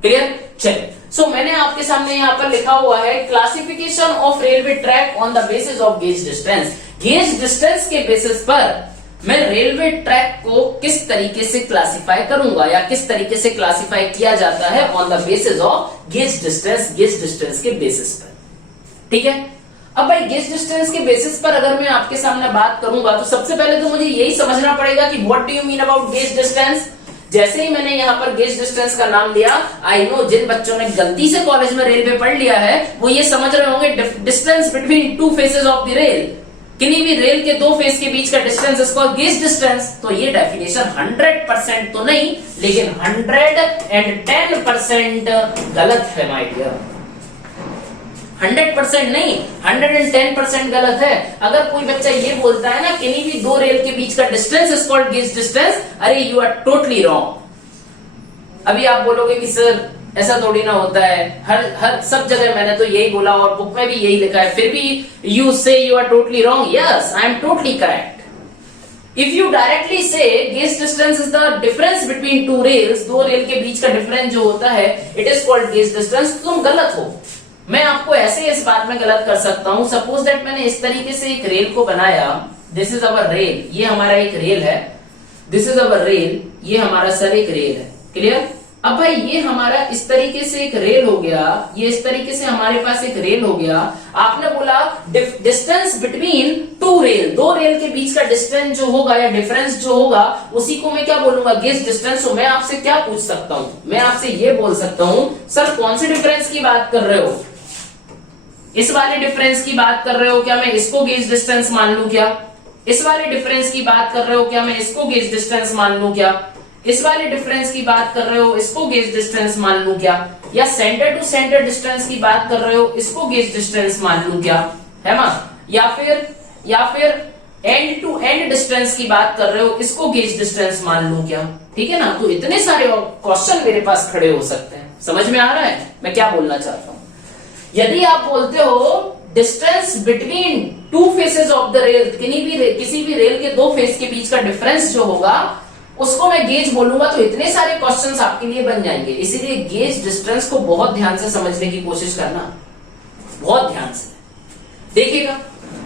क्लियर? चलिए, सो मैंने आपके सामने यहाँ पर लिखा हुआ है classification of railway track on the basis of gauge distance. Gauge distance के बेसिस पर मैं रेलवे ट्रैक को किस तरीके से क्लासिफाई करूंगा या किस तरीके से क्लासिफाई किया जाता है on the basis of gauge distance के बेसिस पर। ठीक है, अब भाई गेज डिस्टेंस के बेसिस पर अगर मैं आपके सामने बात करूंगा तो सबसे पहले तो मुझे यही समझना पड़ेगा कि what do you mean about gauge distance. जैसे ही मैंने यहाँ पर गेज डिस्टेंस का नाम लिया, आई नो जिन बच्चों ने गलती से कॉलेज में रेलवे पढ़ लिया है वो ये समझ रहे होंगे distance between two faces of the rail, किन्हीं भी रेल के दो फेस के बीच का distance is called gauge distance. तो ये डेफिनेशन 100% तो नहीं लेकिन 110% गलत है माय डियर। 100% नहीं, 110% गलत है। अगर कोई बच्चा ये बोलता है ना किन्हीं भी दो रेल के बीच का distance is called gauge distance, अरे यू आर टोटली रॉन्ग। अभी आप बोलोगे कि सर ऐसा थोड़ी ना होता है, हर सब जगह मैंने तो यही बोला और बुक में भी यही लिखा है, फिर भी you say you are totally wrong. Yes, I am totally correct. If you directly say gauge distance is the difference between two rails, दो रेल के बीच का डिफरेंस जो होता है it is called gauge distance, तो तुम गलत हो। मैं आपको ऐसे इस बात में गलत कर सकता हूं, सपोज दैट मैंने इस तरीके से एक रेल को बनाया, दिस इज अवर रेल, ये हमारा एक रेल है, दिस इज अवर रेल, ये हमारा सर एक रेल है। क्लियर? अब भाई ये हमारा इस तरीके से एक रेल हो गया, ये इस तरीके से हमारे पास एक रेल हो गया। आपने बोला डिस्टेंस बिटवीन टू रेल, दो रेल के बीच का डिस्टेंस जो होगा या डिफरेंस जो होगा उसी को मैं क्या बोलूंगा, गेज डिस्टेंस। तो मैं आपसे क्या पूछ सकता हूं, मैं आपसे ये बोल सकता हूं सर कौन से डिफरेंस की बात कर रहे हो, इस वाले डिफरेंस की बात कर रहे हो क्या, मैं इसको गेज डिस्टेंस मान लूं क्या? इस वाले डिफरेंस की बात कर रहे हो क्या, मैं इसको गेज डिस्टेंस मान लूं क्या? इस वाले डिफरेंस की बात कर रहे हो, इसको गेज डिस्टेंस मान लूं क्या? या सेंटर टू सेंटर डिस्टेंस की बात कर रहे हो, इसको गेज डिस्टेंस मान लूं क्या? है ना? या फिर एंड टू एंड डिस्टेंस की बात कर रहे हो, इसको गेज डिस्टेंस मान लूं क्या? ठीक है ना? तो इतने सारे क्वेश्चन मेरे पास खड़े हो सकते हैं। समझ में आ रहा है मैं क्या बोलना चाहता हूं? यदि आप बोलते हो distance between two faces of the rail, किसी भी रेल के दो फेस के बीच का डिफरेंस जो होगा उसको मैं गेज बोलूंगा, तो इतने सारे क्वेश्चंस आपके लिए बन जाएंगे। इसीलिए गेज डिस्टेंस को बहुत ध्यान से समझने की कोशिश करना, बहुत ध्यान से देखिएगा।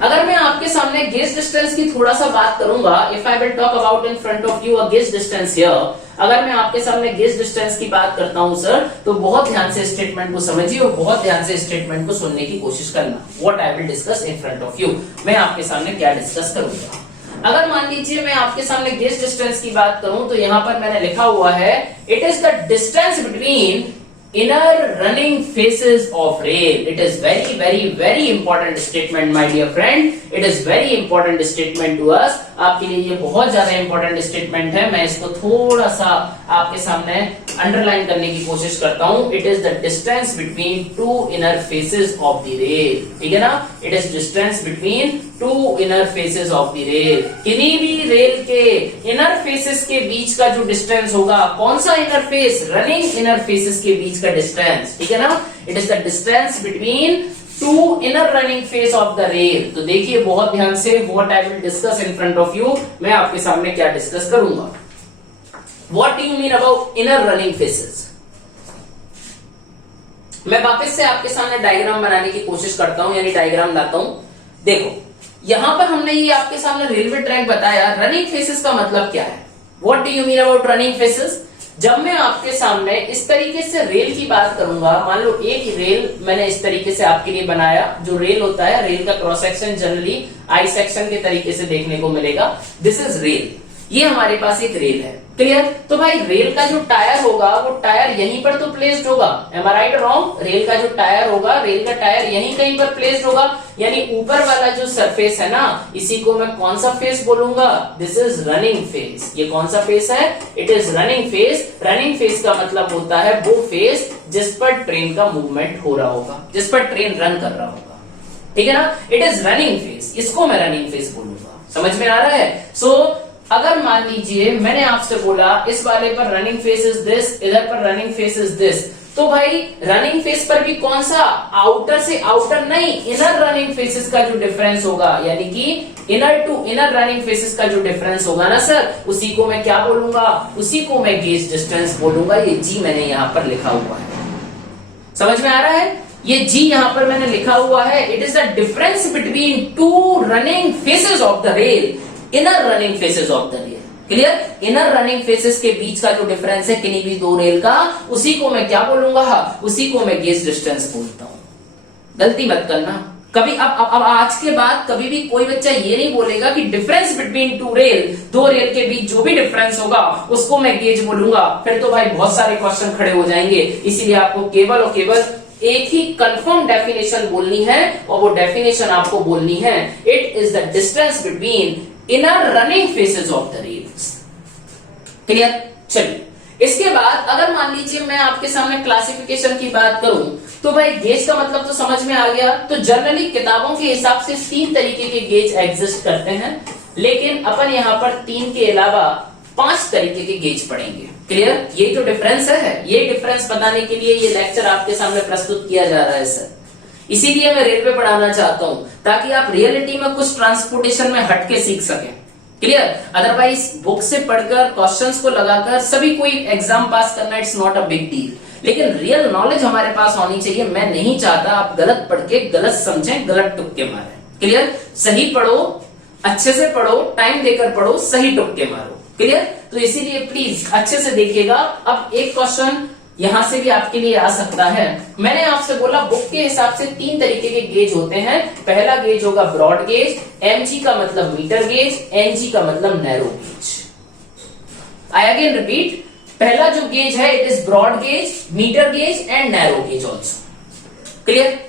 अगर मैं आपके सामने गेज डिस्टेंस की थोड़ा सा बात करूंगा, if I will talk about in front of you a gauge distance here, अगर मैं आपके सामने गेज डिस्टेंस की बात करता हूं सर, तो बहुत ध्यान से स्टेटमेंट को समझिए और बहुत ध्यान से स्टेटमेंट को सुनने की कोशिश करना। What I will discuss in front of you, मैं आपके सामने क्या डिस्कस करूंगा। अगर मान लीजिए मैं आपके सामने गेज डिस्टेंस की बात करूं तो यहां पर मैंने लिखा हुआ है it is the distance between inner running faces of rail. It is very very very important statement my dear friend, it is very important statement to us. आपके लिए ये बहुत ज्यादा इंपॉर्टेंट स्टेटमेंट है। मैं इसको थोड़ा सा आपके सामने अंडरलाइन करने की कोशिश करता हूं। It is the distance between two inner faces of the rail. ठीक है ना? It is distance between two inner faces of the rail. किन्हीं भी रेल के इनर फेसेस के बीच का जो डिस्टेंस होगा, कौन सा inner face, running inner faces के बीच का डिस्टेंस। ठीक है ना? It is the distance between two inner running face of the rail. तो देखिए बहुत ध्यान से, what I will discuss in front of you, मैं आपके सामने क्या डिस्कस करूंगा। What do you mean about inner running faces? मैं वापस से आपके सामने डायग्राम बनाने की कोशिश करता हूं, यानी डायग्राम लाता हूं। देखो यहां पर हमने ये आपके सामने रेलवे ट्रैक बताया, रनिंग फेसेस का मतलब क्या है? What do you mean about running faces? जब मैं आपके सामने इस तरीके से रेल की बात करूंगा, मान लो एक रेल मैंने इस तरीके से आपके लिए बनाया। जो रेल होता है, रेल का cross section generally I section के तरीके से देखने को मिलेगा। दिस इज रेल, ये हमारे पास एक रेल है। क्लियर? तो भाई रेल का जो टायर होगा वो टायर यहीं पर तो प्लेस्ड होगा। M I right wrong? Rail का जो टायर होगा, रेल का टायर यहीं कहीं पर प्लेस्ड होगा, यानी ऊपर वाला जो सरफेस है ना, इसी को मैं कौन सा फेस बोलूंगा? This is running face. ये कौन सा फेस है? It is running face. Running face का मतलब होता है वो फेस जिस पर ट्रेन का मूवमेंट हो रहा होगा, जिस पर ट्रेन रन कर रहा होगा। ठीक है ना? इट इज रनिंग फेस, इसको मैं रनिंग फेस बोलूंगा। समझ में आ रहा है? सो अगर मान लीजिए मैंने आपसे बोला इस वाले पर रनिंग फेस इज दिस, इधर पर रनिंग फेस इज दिस, तो भाई रनिंग फेस पर भी कौन सा, आउटर से आउटर नहीं, इनर रनिंग फेसेस का जो डिफरेंस होगा, यानी कि inner to inner running faces का जो डिफरेंस होगा ना सर, उसी को मैं क्या बोलूंगा, उसी को मैं गेज डिस्टेंस बोलूंगा। ये जी मैंने यहां पर लिखा हुआ है, समझ में आ रहा है, ये जी यहां पर मैंने लिखा हुआ है। It is the difference between to running faces of the rail, inner running faces of the rail, clear, inner running faces के बीच का जो डिफरेंस है किन्हीं भी दो रेल का, उसी को मैं क्या बोलूंगा, उसी को मैं गेज डिस्टेंस बोलता हूं। गलती मत करना कभी। अब आज के बाद कभी भी कोई बच्चा ये नहीं बोलेगा कि डिफरेंस बिटवीन टू रेल, दो रेल के बीच जो भी डिफरेंस होगा उसको मैं गेज बोलूंगा, फिर तो भाई बहुत सारे क्वेश्चन खड़े हो जाएंगे। इसीलिए आपको केवल और केवल एक ही कंफर्म डेफिनेशन बोलनी है, और वो डेफिनेशन आपको बोलनी है, it is the distance between inner running faces of the rails. Clear. चलिए, इसके बाद अगर मान लीजिए मैं आपके सामने क्लासिफिकेशन की बात करूं, तो भाई गेज का मतलब तो समझ में आ गया। तो जनरली किताबों के हिसाब से 3 तरीके के गेज एग्जिस्ट करते हैं, लेकिन अपन यहां पर 3 के अलावा 5 तरीके के गेज पढ़ेंगे। क्लियर। ये जो डिफरेंस है, ये डिफरेंस बताने के लिए ये लेक्चर आपके सामने प्रस्तुत किया जा रहा है सर। इसीलिए मैं रेलवे पढ़ाना चाहता हूं, ताकि आप रियलिटी में कुछ ट्रांसपोर्टेशन में हटके सीख सकें। क्लियर। अदरवाइज बुक से पढ़कर क्वेश्चंस को लगाकर सभी कोई एग्जाम पास करना it's not a big deal, लेकिन रियल नॉलेज हमारे पास होनी चाहिए। मैं नहीं चाहता आप गलत पढ़ के गलत समझें, गलत तुक्के मारें। क्लियर। सही पढ़ो, अच्छे से पढ़ो, टाइम देकर पढ़ो, सही तुक्के मारो। क्लियर। तो इसीलिए प्लीज अच्छे से देखिएगा। अब एक क्वेश्चन यहां से भी आपके लिए आ सकता है। मैंने आपसे बोला बुक के हिसाब से 3 तरीके के गेज होते हैं। पहला गेज होगा ब्रॉड गेज, एमजी का मतलब मीटर गेज, एनजी का मतलब narrow gauge. I again repeat, पहला जो गेज है it is broad gauge, metre gauge and narrow gauge also. Clear.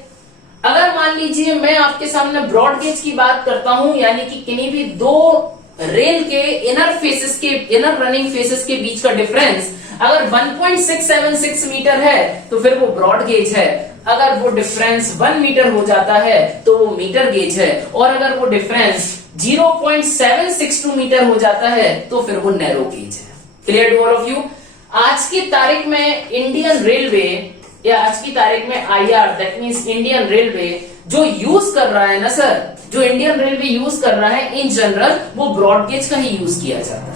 अगर मान लीजिए मैं आपके सामने ब्रॉड गेज की बात करता हूं, यानी कि किन्हीं भी दो रेल के इनर फेसेस के, इनर रनिंग फेसेस के बीच का डिफरेंस अगर 1.676 मीटर है तो फिर वो ब्रॉड गेज है। अगर वो डिफरेंस 1 मीटर हो जाता है तो वो मीटर गेज है, और अगर वो डिफरेंस 0.762 मीटर हो जाता है तो फिर वो नैरो गेज है। Clear to all of you. आज की तारीख में इंडियन रेलवे, या आज की तारीख में IR, that means Indian railway जो यूज कर रहा है ना सर, जो इंडियन रेलवे यूज कर रहा है इन जनरल, वो ब्रॉड गेज का ही यूज किया जाता है।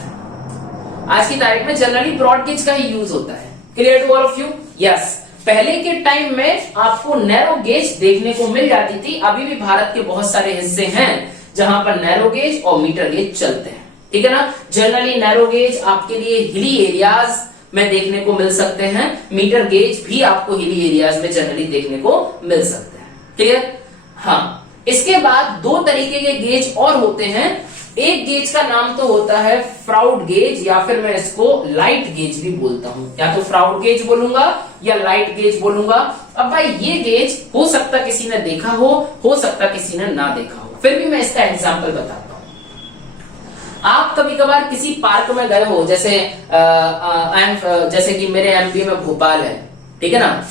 आज की तारीख में जनरली ब्रॉड गेज का ही यूज होता है। Clear to all of you. Yes, पहले के टाइम में आपको नैरो गेज देखने को मिल जाती थी। अभी भी भारत के बहुत सारे हिस्से हैं जहां पर नैरो गेज और मीटर गेज चलते हैं, ठीक है ना। जनरली नैरो गेज आपके लिए हिली एरियाज में देखने को मिल सकते हैं, मीटर गेज भी आपको हिली एरियाज में जनरली देखने को मिल सकते हैं। क्लियर। हाँ, इसके बाद 2 तरीके के गेज और होते हैं। एक गेज का नाम तो होता है फ्राउड गेज, या फिर मैं इसको लाइट गेज भी बोलता हूं, या तो फ्राउड गेज बोलूंगा या लाइट गेज बोलूंगा। अब भाई ये गेज हो सकता किसी ने देखा हो सकता किसी ने ना देखा हो, फिर भी मैं इसका एग्जाम्पल बताता हूं। आप कभी कभार किसी पार्क में गए हो, जैसे जैसे कि मेरे एमपी में भोपाल है, ठीक है ना।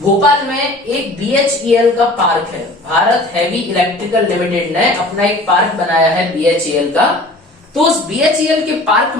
भोपाल में एक BHEL का पार्क है, भारत हैवी इलेक्ट्रिकल लिमिटेड ने अपना एक पार्क बनाया है BHEL का। तो उस BHEL के पार्क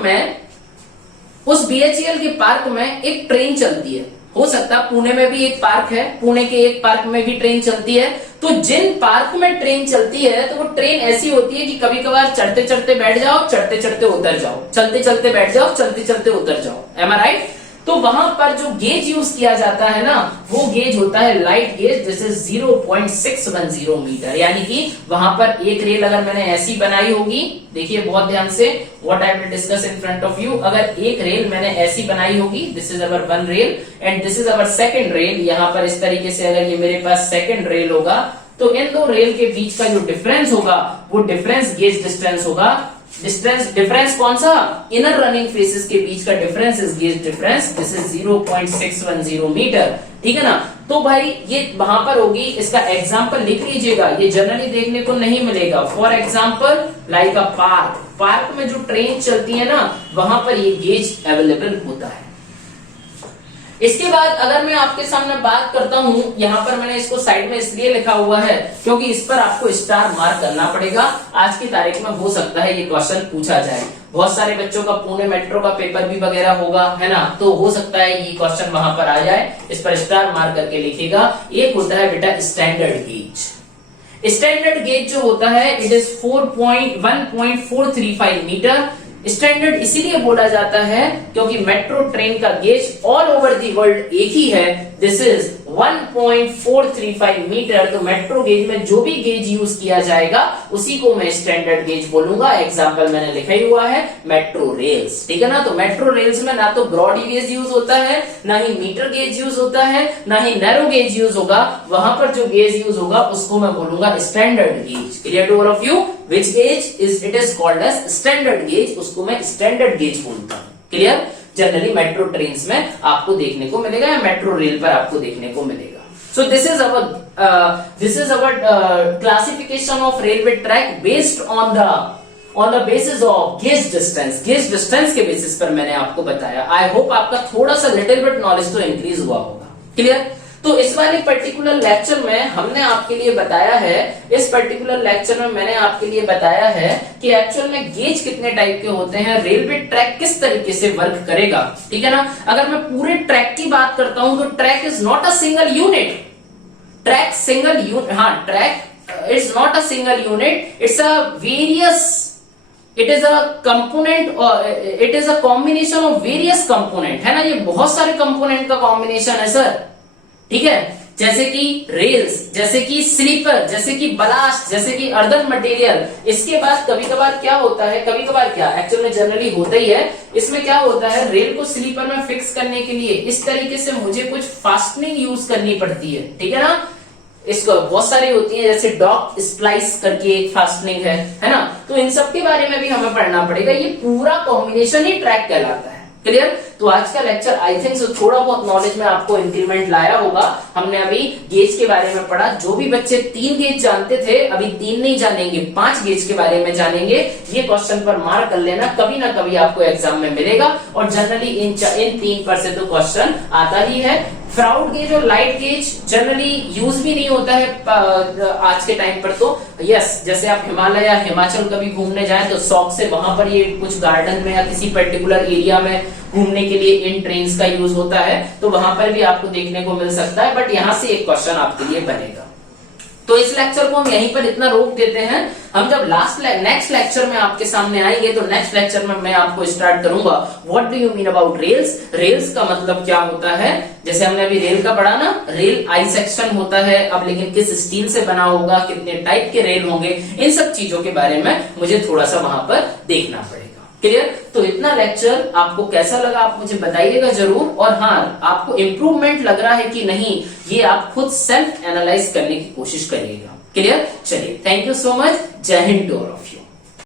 में एक ट्रेन चलती है। हो सकता है पुणे में भी एक पार्क है, पुणे के एक पार्क में भी ट्रेन चलती है। तो जिन पार्क में ट्रेन चलती है तो वो ट्रेन ऐसी होती है कि कभी कभार चढ़ते चढ़ते बैठ जाओ, चढ़ते चढ़ते उतर जाओ, चलते चलते बैठ जाओ, चलते चलते उतर जाओ। M I right. तो वहां पर जो गेज यूज किया जाता है ना, वो गेज होता है light gauge, this is 0.610 metre. यानी कि वहां पर एक रेल अगर मैंने ऐसी बनाई होगी, देखिए बहुत ध्यान से, what I will discuss in front of you. अगर एक रेल मैंने ऐसी बनाई होगी, this is our 1 rail and this is our 2nd rail, यहां पर इस तरीके से अगर ये मेरे पास 2nd रेल होगा, तो इन 2 रेल के बीच का जो डिफरेंस होगा वो डिफरेंस गेज डिस्टेंस होगा। डिफरेंस कौन सा, इनर रनिंग फेसेस के बीच का difference is gauge difference, this is 0.610 metre, ठीक है ना। तो भाई ये वहां पर होगी, इसका एग्जांपल लिख लीजिएगा, ये जनरली देखने को नहीं मिलेगा। For example like a park में जो ट्रेन चलती है ना, वहां पर ये गेज अवेलेबल होता है। इसके बाद अगर मैं आपके सामने बात करता हूं, यहां पर मैंने इसको साइड में इसलिए लिखा हुआ है क्योंकि इस पर आपको स्टार मार्क करना पड़ेगा। आज की तारीख में हो सकता है ये क्वेश्चन पूछा जाए। बहुत सारे बच्चों का पुणे मेट्रो का पेपर भी वगैरह होगा, है ना, तो हो सकता है ये क्वेश्चन वहां पर आ जाए, इस पर स्टार मार्क करके लिखिएगा। एक होता है बेटा स्टैंडर्ड गेज। स्टैंडर्ड गेज जो होता है इट इज 1.435 मीटर। स्टैंडर्ड इसीलिए बोला जाता है क्योंकि मेट्रो ट्रेन का gaze all over the world एक ही है, दिस इज 1.435 मीटर। तो मेट्रो गेज में जो भी गेज यूज किया जाएगा उसी को मैं स्टैंडर्ड गेज बोलूंगा। एग्जांपल मैंने लिखा ही हुआ है मेट्रो रेल्स, ठीक है ना। तो मेट्रो रेल्स में ना तो ब्रॉड गेज यूज होता है, ना ही मीटर गेज यूज होता है, ना ही नैरो गेज यूज होगा। वहां पर जो गेज यूज होगा उसको मैं बोलूंगा standard gauge. Clear to all of you? Which gauge is it is called as standard gauge, उसको मैं स्टैंडर्ड गेज बोलता हूं। क्लियर? जनरली मेट्रो ट्रेन्स में आपको देखने को मिलेगा या मेट्रो रेल पर आपको देखने को मिलेगा। So this is our classification of railway track based on the basis of gauge distance. Gauge distance के बेसिस पर मैंने आपको बताया। आई होप आपका थोड़ा सा लिटिल बिट नॉलेज तो इंक्रीज हुआ होगा। क्लियर? तो इस वाले पर्टिकुलर लेक्चर में हमने आपके लिए बताया है, इस पर्टिकुलर लेक्चर में मैंने आपके लिए बताया है कि एक्चुअल में गेज कितने टाइप के होते हैं, रेलवे ट्रैक किस तरीके से वर्क करेगा, ठीक है ना। अगर मैं पूरे ट्रैक की बात करता हूं तो track is not a single unit. Track single unit, हाँ, track is not a single unit, it's a various, it is a component, it is a combination of various component, है ना। ये बहुत सारे कंपोनेंट का कॉम्बिनेशन है sir, ठीक है। जैसे कि रेल्स, जैसे कि स्लीपर, जैसे कि बलास्ट, जैसे कि अर्दन मटेरियल। इसके बाद कभी कभार क्या होता है, कभी कभार क्या एक्चुअल में जनरली होता ही है, इसमें क्या होता है, रेल को स्लीपर में फिक्स करने के लिए इस तरीके से मुझे कुछ फास्टनिंग यूज करनी पड़ती है, ठीक है ना। इसको बहुत सारी होती है, जैसे डॉक स्प्लाइस करके एक फास्टनिंग है ना। तो इन सब के बारे में भी हमें पढ़ना पड़ेगा। ये पूरा कॉम्बिनेशन ही ट्रैक कहलाता है। क्लियर? तो आज का लेक्चर आई थिंक सो थोड़ा बहुत नॉलेज में आपको इंक्रीमेंट लाया होगा। हमने अभी गेज के बारे में पढ़ा। जो भी बच्चे 3 गेज जानते थे अभी 3 नहीं जानेंगे, 5 गेज के बारे में जानेंगे। ये क्वेश्चन पर मार्क कर लेना, कभी ना कभी आपको एग्जाम में मिलेगा। और जनरली इन 3 पर से तो क्वेश्चन आता ही है। फ्राउड गेज और लाइट गेज जनरली यूज भी नहीं होता है आज के टाइम पर। तो यस, जैसे आप हिमालय या हिमाचल कभी घूमने जाएं तो शौक से वहां पर ये कुछ गार्डन में या किसी पर्टिकुलर एरिया में घूमने के लिए इन ट्रेन्स का यूज होता है, तो वहां पर भी आपको देखने को मिल सकता है। बट यहां से एक क्वेश्चन आपके लिए बनेगा। तो इस लेक्चर को हम यहीं पर इतना रोक देते हैं। हम जब नेक्स्ट लेक्चर में आपके सामने आएंगे तो नेक्स्ट लेक्चर में मैं आपको स्टार्ट करूंगा what do you mean about rails. Rails का मतलब क्या होता है, जैसे हमने अभी रेल का पढ़ा ना, रेल आई सेक्शन होता है। अब लेकिन किस स्टील से बना होगा, कितने टाइप के रेल होंगे, इन सब चीजों के बारे में मुझे थोड़ा सा वहां पर देखना पड़ेगा। क्लियर? तो इतना लेक्चर आपको कैसा लगा आप मुझे बताइएगा जरूर। और हाँ, आपको इंप्रूवमेंट लग रहा है कि नहीं, ये आप खुद सेल्फ एनालाइज करने की कोशिश करिएगा। क्लियर? चलिए, थैंक यू सो मच। जय हिंद टू ऑल ऑफ यू।